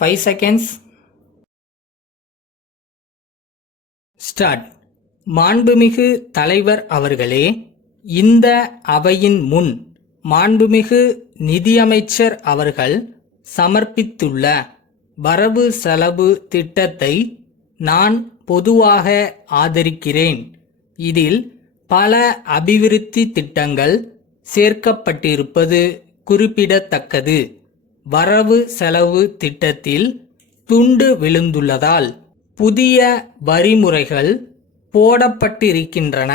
5 seconds. Start. மாண்புமிகு தலைவர் அவர்களே, இந்த அவையின் முன் மாண்புமிகு நிதியமைச்சர் அவர்கள் சமர்ப்பித்துள்ள வரவு செலவு திட்டத்தை நான் பொதுவாக ஆதரிக்கிறேன். இதில் பல அபிவிருத்தி திட்டங்கள் சேர்க்கப்பட்டிருப்பது குறிப்பிடத்தக்கது. வரவு செலவு திட்டத்தில் துண்டு விழுந்துள்ளதால் புதிய வரிமுறைகள் போடப்பட்டிருக்கின்றன.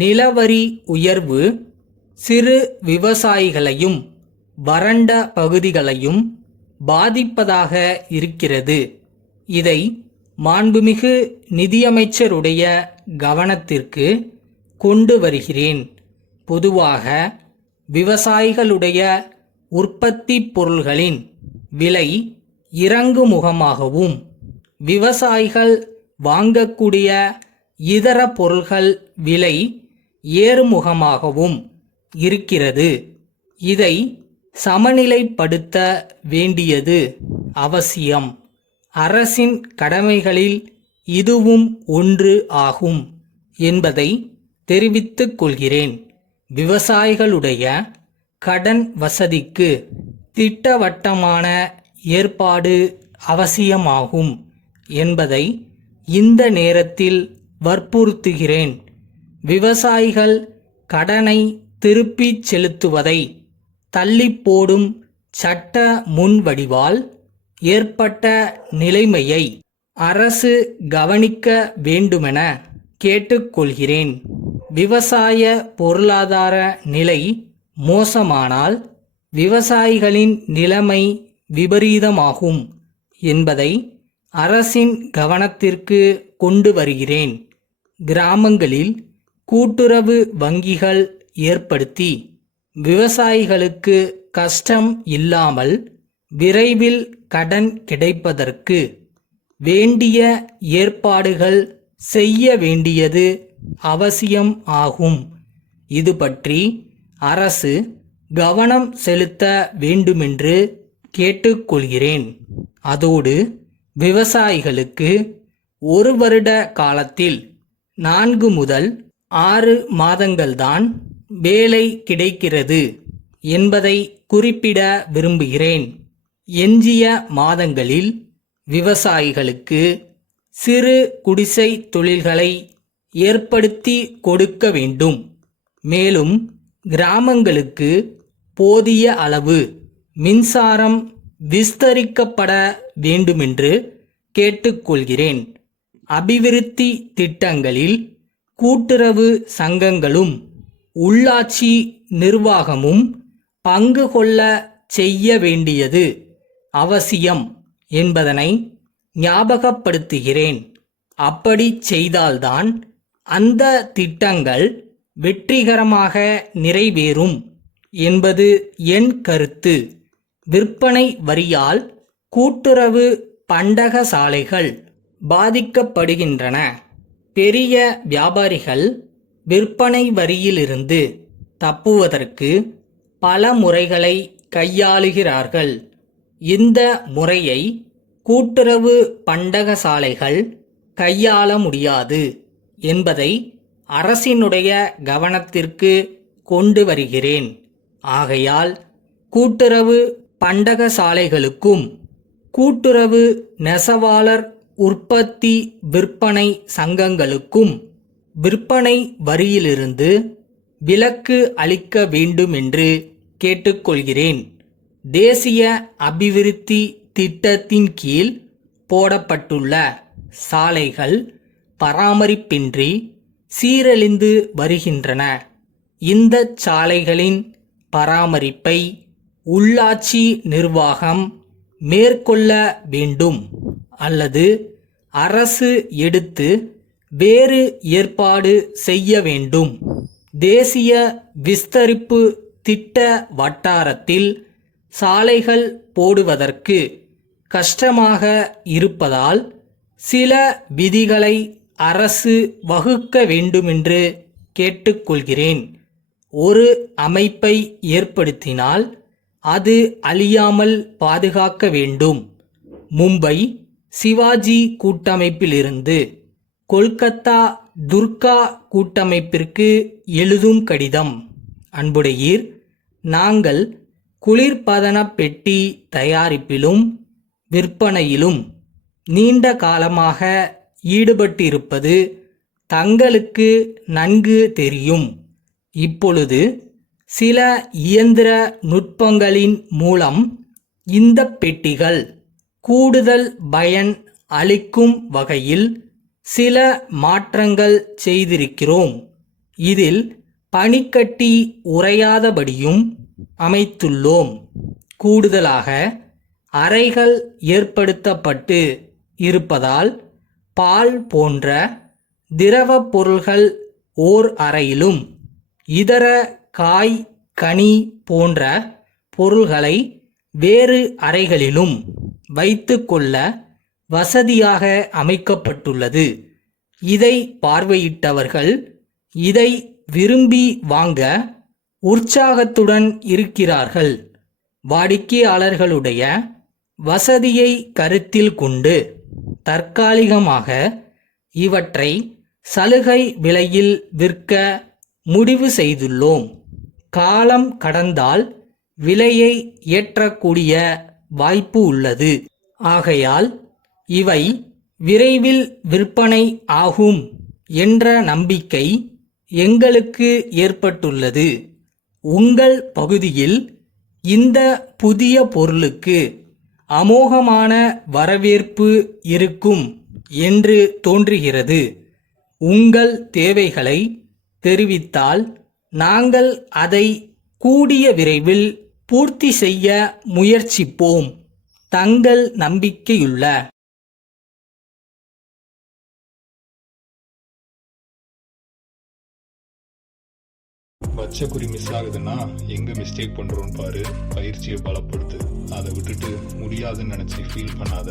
நிலவரி உயர்வு சிறு விவசாயிகளையும் வறண்ட பகுதிகளையும் பாதிப்பதாக இருக்கிறது. இதை மாண்புமிகு நிதியமைச்சருடைய கவனத்திற்கு கொண்டு வருகிறேன். பொதுவாக விவசாயிகளுடைய உற்பத்தி பொருள்களின் விலை இறங்குமுகமாகவும் விவசாயிகள் வாங்கக்கூடிய இதர பொருள்கள் விலை ஏறுமுகமாகவும் இருக்கிறது. இதை சமநிலைப்படுத்த வேண்டியது அவசியம். அரசின் கடமைகளில் இதுவும் ஒன்று ஆகும் என்பதை தெரிவித்துக் கொள்கிறேன். விவசாயிகளுடைய கடன் வசதிக்கு திட்டவட்டமான ஏற்பாடு அவசியமாகும் என்பதை இந்த நேரத்தில் வற்புறுத்துகிறேன். விவசாயிகள் கடனை திருப்பிச் செலுத்துவதை தள்ளிப்போடும் சட்ட முன்வடிவால் ஏற்பட்ட நிலைமையை அரசு கவனிக்க வேண்டுமென கேட்டுக்கொள்கிறேன். விவசாய பொருளாதார நிலை மோசமானால் விவசாயிகளின் நிலைமை விபரீதமாகும் என்பதை அரசின் கவனத்திற்கு கொண்டு வருகிறேன். கிராமங்களில் கூட்டுறவு வங்கிகள் ஏற்படுத்தி விவசாயிகளுக்கு கஷ்டம் இல்லாமல் விரைவில் கடன் கிடைப்பதற்கு வேண்டிய ஏற்பாடுகள் செய்ய வேண்டியது அவசியம் ஆகும். இது பற்றி அரசு கவனம் செலுத்த வேண்டுமென்று கேட்டுக்கொள்கிறேன். அதோடு விவசாயிகளுக்கு 1 வருட காலத்தில் 4 முதல் 6 மாதங்கள்தான் வேலை கிடைக்கிறது என்பதை குறிப்பிட விரும்புகிறேன். எஞ்சிய மாதங்களில் விவசாயிகளுக்கு சிறு குடிசை தொழில்களை ஏற்படுத்தி கொடுக்க வேண்டும். மேலும் கிராமங்களுக்கு போதிய அளவு மின்சாரம் விஸ்தரிக்கப்பட வேண்டுமென்று கேட்டுக்கொள்கிறேன். அபிவிருத்தி திட்டங்களில் கூட்டுறவு சங்கங்களும் உள்ளாட்சி நிர்வாகமும் பங்கு கொள்ள செய்ய வேண்டியது அவசியம் என்பதனை ஞாபகப்படுத்துகிறேன். அப்படி செய்தால்தான் அந்த திட்டங்கள் வெற்றிகரமாக நிறைவேறும் என்பது என் கருத்து. விற்பனை வரியால் கூட்டுறவு பண்டகசாலைகள் பாதிக்கப்படுகின்றன. பெரிய வியாபாரிகள் விற்பனை வரியிலிருந்து தப்புவதற்கு பல முறைகளை கையாளுகிறார்கள். இந்த முறையை கூட்டுறவு பண்டகசாலைகள் கையாள முடியாது என்பதை அரசினுடைய கவனத்திற்கு கொண்டு வருகிறேன். ஆகையால் கூட்டுறவு பண்டகசாலைகளுக்கும் கூட்டுறவு நெசவாளர் உற்பத்தி விற்பனை சங்கங்களுக்கும் விற்பனை வரியிலிருந்து விலக்கு அளிக்க வேண்டும் என்று கேட்டுக்கொள்கிறேன். தேசிய அபிவிருத்தி திட்டத்தின் கீழ் போடப்பட்டுள்ள சாலைகள் பராமரிப்பின்றி சீரழிந்து வருகின்றன. இந்த சாலைகளின் பராமரிப்பை உள்ளாட்சி நிர்வாகம் மேற்கொள்ள வேண்டும் அல்லது அரசு எடுத்து வேறு ஏற்பாடு செய்ய வேண்டும். தேசிய விஸ்தரிப்பு திட்ட வட்டாரத்தில் சாலைகள் போடுவதற்கு கஷ்டமாக இருப்பதால் சில விதிகளை அரசு வகுக்க வேண்டுமென்று கேட்டுக்கொள்கிறேன். ஒரு அமைப்பை ஏற்படுத்தினால் அது அழியாமல் பாதுகாக்க வேண்டும். மும்பை சிவாஜி கூட்டமைப்பிலிருந்து கொல்கத்தா துர்கா கூட்டமைப்பிற்கு எழுதும் கடிதம். அன்புடையீர், நாங்கள் குளிர்பதன பெட்டி தயாரிப்பிலும் விற்பனையிலும் நீண்ட காலமாக ஈடுபட்டிருப்பது தங்களுக்கு நன்கு தெரியும். இப்பொழுது சில இயந்திர நுட்பங்களின் மூலம் இந்த பெட்டிகள் கூடுதல் பயன் அளிக்கும் வகையில் சில மாற்றங்கள் செய்திருக்கிறோம். இதில் பனிக்கட்டி உறையாதபடியும் அமைத்துள்ளோம். கூடுதலாக அறைகள் ஏற்படுத்தப்பட்டு இருப்பதால் பால் போன்ற திரவ பொருள்கள் ஓர் அறையிலும் இதர காய் கனி போன்ற பொருள்களை வேறு அறைகளிலும் வைத்து கொள்ள வசதியாக அமைக்கப்பட்டுள்ளது. இதை பார்வையிட்டவர்கள் இதை விரும்பி வாங்க உற்சாகத்துடன் இருக்கிறார்கள். வாடிக்கையாளர்களுடைய வசதியை கருத்தில் கொண்டு தற்காலிகமாக இவற்றை சலுகை விலையில் விற்க முடிவு செய்துள்ளோம். காலம் கடந்தால் விலையை ஏற்றக்கூடிய வாய்ப்பு உள்ளது. ஆகையால் இவை விரைவில் விற்பனை ஆகும் என்ற நம்பிக்கை எங்களுக்கு ஏற்பட்டுள்ளது. உங்கள் பகுதியில் இந்த புதிய பொருளுக்கு அமோகமான வரவேற்பு இருக்கும் என்று தோன்றுகிறது. உங்கள் தேவைகளை தெரிவித்தால் நாங்கள் அதை கூடிய விரைவில் பூர்த்தி செய்ய முயற்சிப்போம். தங்கள் நம்பிக்கையுள்ள வச்ச குறி மிஸ் ஆகுதுன்னா எங்க மிஸ்டேக் பண்றோம்னு பாரு. பயிற்சியை பலப்படுத்து. அதை விட்டுட்டு முடியாதுன்னு நினைச்சு ஃபீல் பண்ணாத.